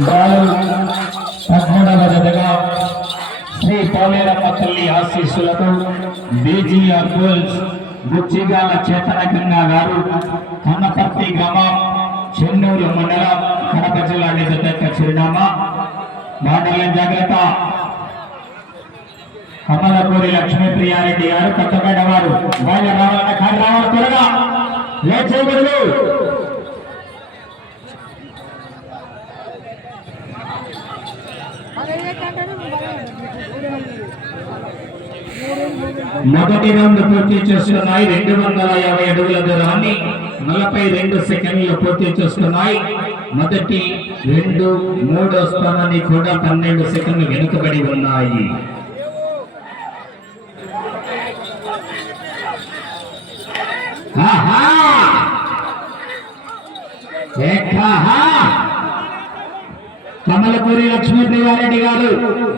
బాలు పద్మూడవ జతగా శ్రీ పోలేరమ్మ తల్లి ఆశీస్సులతో బీజీఆర్ గోల్స్ బుచ్చిగాల చేతనకంగా గారు కన్నపర్తి గ్రామం చెన్నూరు మండలం కడప జిల్లా నిజదక్క చిరునామా మాటల జాగ్రత్త కమలపూరి లక్ష్మీప్రియారెడ్డి గారు కొత్తపేట వారు బయలు రావాలన్న కాదు రావాలి త్వరగా లేట్ మొదటి రౌండ్ పూర్తి చేస్తున్నాయి రెండు వందల యాభై అడుగుల దూరాన్ని నలభై రెండు సెకండ్లు పూర్తి చేస్తున్నాయి మొదటి రెండు మూడో స్థానాన్ని కూడా పన్నెండు సెకండ్లు వెనుకబడి ఉన్నాయి. కమలపూరి లక్ష్మీదేవారెడ్డి గారు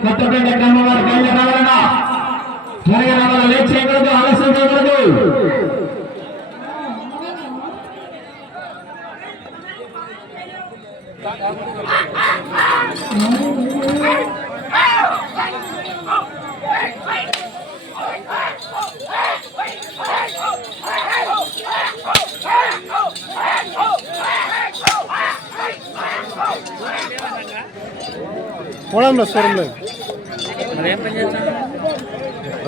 కొత్తపేట గ్రామం కళ్ళ కావాలన్నా త్వరగా రావాలి లేట్ చేయకూడదు ఆలస్యం చేయకూడదు పోవడం స్వరం లేదు మరేం పని చేస్తాను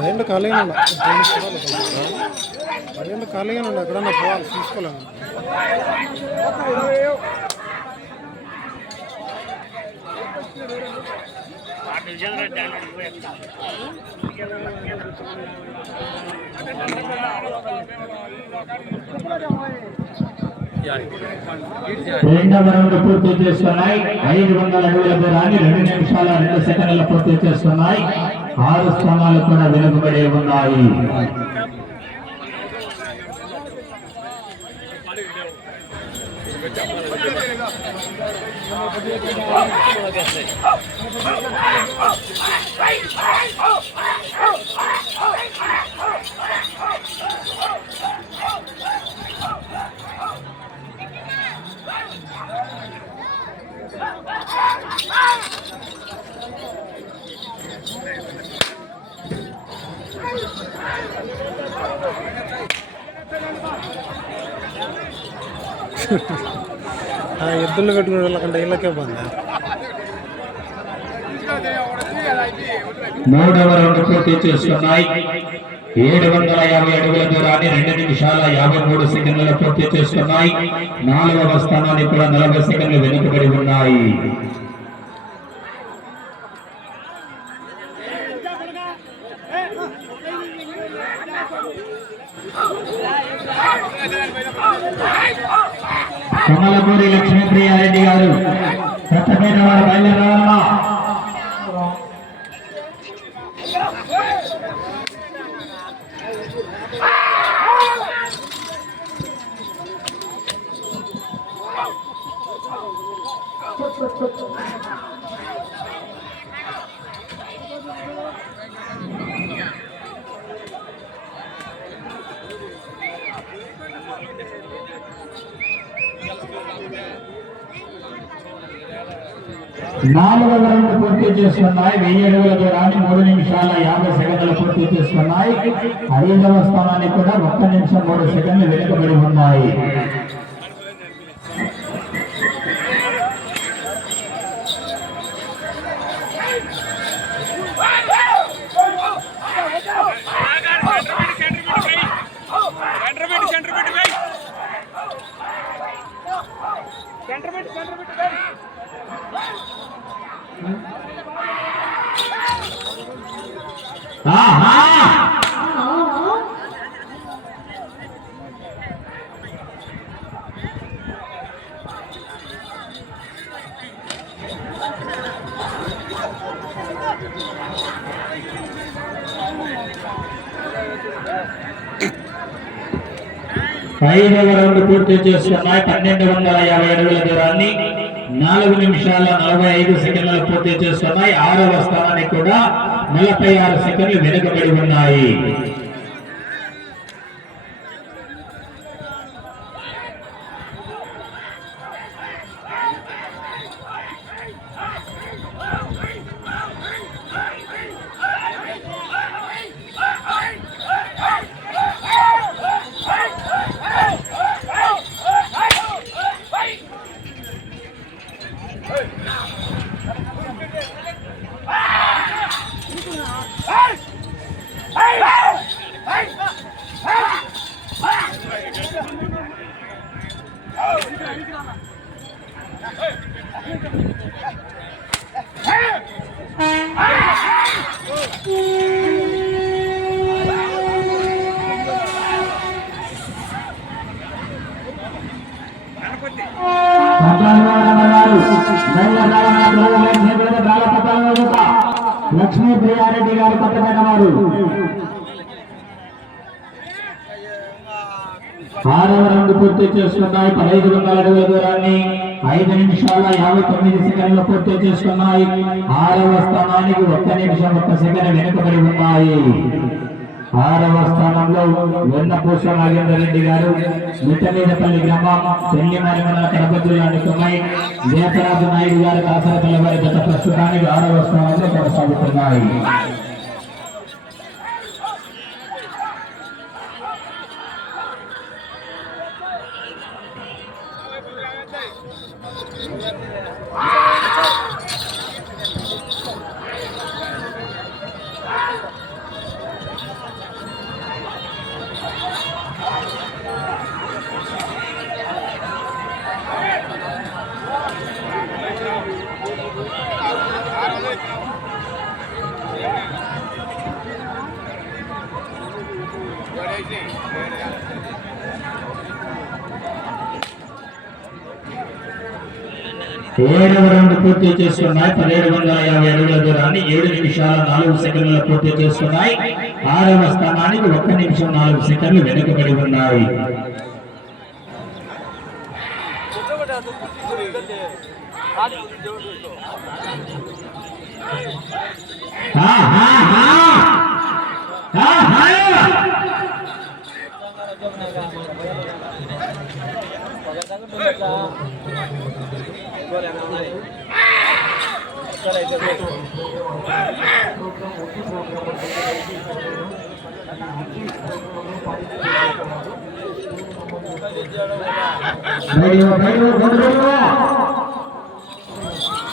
పదేళ్ళు ఖాళీగా ఉన్నా. పదేళ్ళు ఖాళీగా ఉన్నా. ఎక్కడన్నా పోవాలి చూసుకోలేము రెండవ రౌండ్ పూర్తి చేస్తున్నాయి. ఐదు వందల అడుగుల దూరాన్ని రెండు నిమిషాల రెండు సెకండ్ల పూర్తి చేస్తున్నాయి. ఆరు స్థానాలు కూడా వెనుకబడి ఉన్నాయి Hey! ఆ ఎద్దులు పెట్టుకునే వాళ్ళకంటే ఇళ్ళకే బాగుంది మూడవ రౌండ్ పూర్తి చేస్తున్నాయి ఏడు వందల యాభై అడుగుల దూరాన్ని రెండు నిమిషాల యాభై మూడు సెకండ్ల పూర్తి చేస్తున్నాయి. నాలుగవ స్థానాన్ని కూడా నలభై సెకండ్లు వెనుకబడి ఉన్నాయి. కమలపూరి లక్ష్మీప్రియారెడ్డి గారు కొత్తపేట వారు బయలుదేరాలన్నా నాలుగవ రౌండ్ పూర్తి చేసుకున్నాయి. వెయ్యి అడుగుల దూరాన్ని మూడు నిమిషాల యాభై సెకండ్లు పూర్తి చేసుకున్నాయి. ఐదవ స్థానానికి కూడా ఒక్క నిమిషం మూడు సెకండ్లు వెనుకబడి ఉన్నాయి. ఐదవ రౌండ్ పూర్తి చేసుకున్నాయి. పన్నెండు వందల యాభై అడుగుల దూరాన్ని నాలుగు నిమిషాల నలభై ఐదు సెకండ్ల పూర్తి చేస్తున్నాయి. ఆరవ స్థానానికి కూడా నలభై ఆరు సెకండ్లు వెనుకబడి ఉన్నాయి. Bye-bye. లక్ష్మీ ప్రియారెడ్డి గారు కొత్తమైన వారు. ఆరవ రౌండ్ పూర్తి చేసుకున్నాయి. పదహైదు వందల అడుగుల దూరాన్ని ఐదు నిమిషాల యాభై తొమ్మిది సెకండ్లు పూర్తి చేసుకున్నాయి. ఆరవ స్థానానికి ఒక్క నిమిషం ఒక్క సెకండ్ వెనుకబడి ఉన్నాయి. ఆరవ స్థానంలో వెన్నపూస నాగేంద్ర రెడ్డి గారు మిట్టమీదపల్లి గ్రామం పెళ్ళిమారి మండల కడప జిల్లా నికుమై దేవరాజు నాయుడు గారు కాసరపల్లి వారి గత ప్రస్తుతానికి ఆరవ స్థానంలో కొనసాగుతున్నాయి. ఏడు రౌండ్ పూర్తి చేస్తున్నాయి పదిహేడు వందల యాభై అడుగుల దూరాన్ని ఏడు నిమిషాల నాలుగు సెకండ్ల పూర్తి చేస్తున్నాయి ఆరవ స్థానానికి ఒక్క నిమిషం నాలుగు సెకండ్లు వెనుకబడి ఉన్నాయి.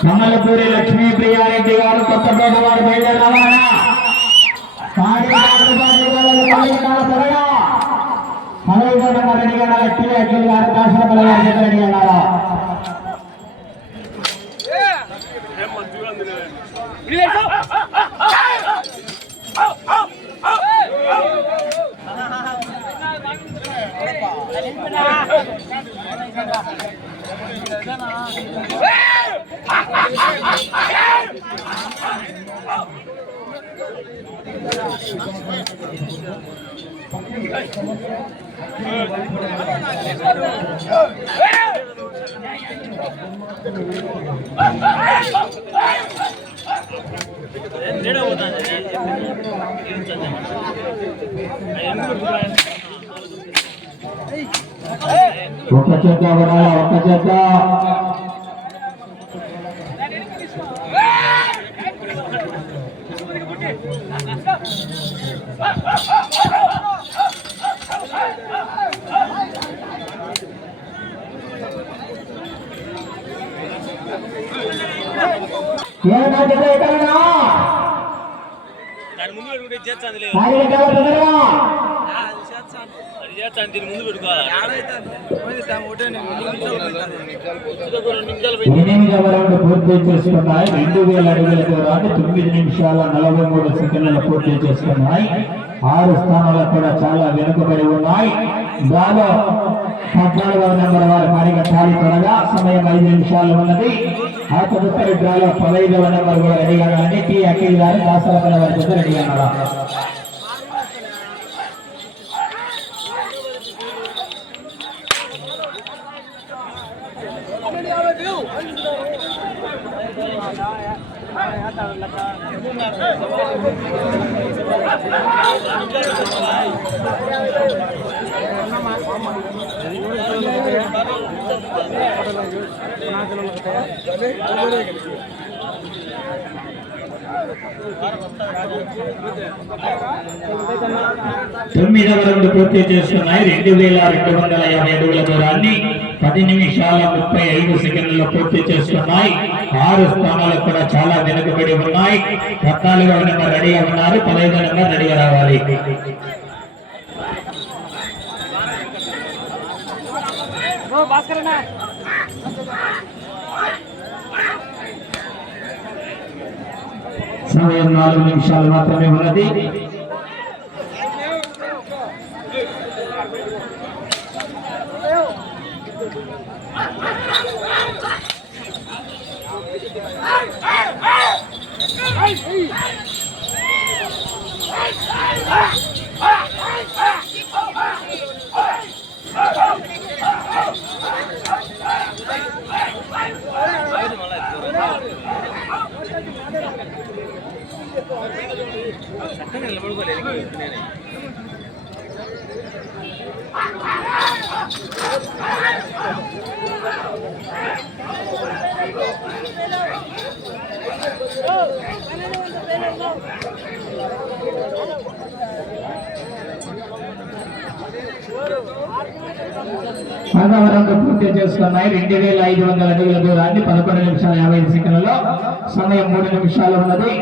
కమలపూరి లక్ష్మీ ప్రియారెడ్డి గారు కొత్తపేట వారు బయలుదేరాలన్నా పదహైదు రెడీ గారు టీ అఖిల్ గారు కాసరపల్లి గారు చేత రెడీ అన్నారా ఒక చేత వరాల ఒక చేత ఏమంటే ఎక్కడన్నా దాని ముందు పూర్తి చేసుకున్నాయి. రెండు వేల అడుగుల దూరాన్ని తొమ్మిది నిమిషాల నలభై మూడు సెకండ్లు పూర్తి చేసుకున్నాయి. ఆరు స్థానాలు కూడా చాలా వెనుకబడి ఉన్నాయి. దాలో పద్నాలుగవ నెంబర్ వారి మారిగా ఖాళీ త్వరగా సమయం ఐదు నిమిషాలు ఉన్నది. ఆ తదుపరి డ్రాలో పదహైదవ నెంబర్ కూడా రెడీ కావాలని టి అఖిల్ గారు దాసరపల్లి వారి చేత రెడీ అన్నారా తొమ్మిదవ రౌండ్ పూర్తి చేస్తున్నాయి. రెండు వేల రెండు వందల యాభై అడుగుల దూరాన్ని పది నిమిషాల ముప్పై ఐదు సెకండ్లలో పూర్తి చేస్తున్నాయి. ఆరు స్థానాలు కూడా చాలా వెనుకబడి ఉన్నాయి. పద్నాలుగో నెంబర్ రెడీగా ఉన్నారు. పదహైదో నెంబర్ రెడీగా రావాలి. భాస్కర్ సమయం నాలుగు నిమిషాలు మాత్రమే ఉన్నది. చక్కగా పూర్తి చేసుకున్నాయి. రెండు వేల ఐదు వందల అడుగుల దూరాన్ని పదకొండు నిమిషాల యాభై ఐదు సెకండ్లలో సమయం మూడు నిమిషాలు ఉన్నది.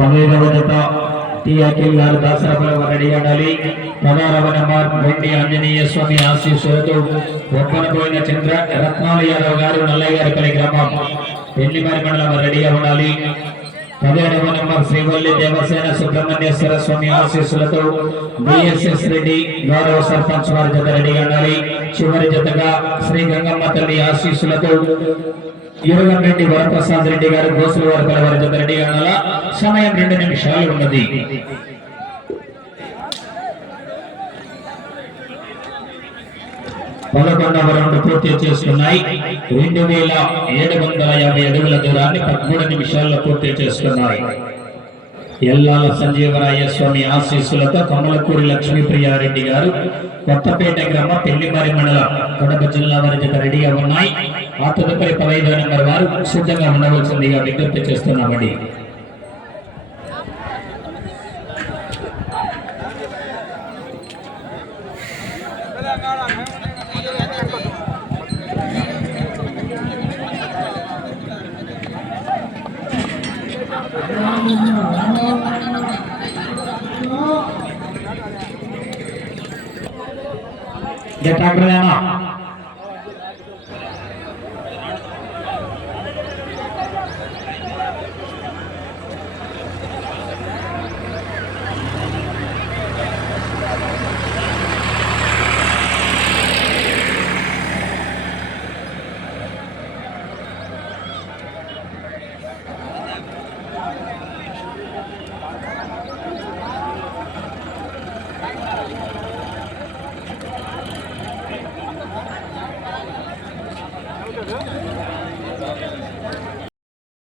పదహైదవ జత టి అఖిల్ గారు దాసరపల్లి రెడీ ఆడాలి పదహారవ నెంబర్ వెండి ఆంజనేయ స్వామి ఆశీస్సులతో ఒప్పనపోయిన చంద్ర రత్నాల యాదవ్ గారు నల్లయ్య గారి గ్రామం పెళ్ళిమారి మండలం రెడీగా ఉండాలి పదిహేడవ నెంబర్ శ్రీవల్లి దేవసేన సుబ్రహ్మణ్యేశ్వర స్వామి ఆశీస్సులతో బిఎస్ఎస్ రెడ్డి గౌరవ సర్పంచ్ వారి జత రెడీగా ఉండాలి చివరి జతగా శ్రీ గంగమ్మ తల్లి ఆశీస్సులతో యువగం రెడ్డి వరప్రసాద్ రెడ్డి గారు గోసుల వారి వారి జత రెడీగా ఉండాలా సమయం రెండు నిమిషాలు ఉన్నది. పదకొండవ రౌండ్ పూర్తి చేసుకున్నాయి. రెండు వేల ఏడు వందల యాభై అడుగుల దూరాన్ని పదమూడు నిమిషాల్లో పూర్తి చేసుకున్నాయి. ఎల్లాల సంజీవరాయ స్వామి ఆశీస్సులతో కమలకూరి లక్ష్మీప్రియారెడ్డి గారు కొత్తపేట గ్రామ పెళ్ళిమారి మండలం కడప జిల్లా వారి రెడీగా ఉన్నాయి. ఆ తదుపరి పదహైదో నెంబర్ వారు సిద్ధంగా ఉండవలసిందిగా విజ్ఞప్తి చేస్తున్నామండి. get back.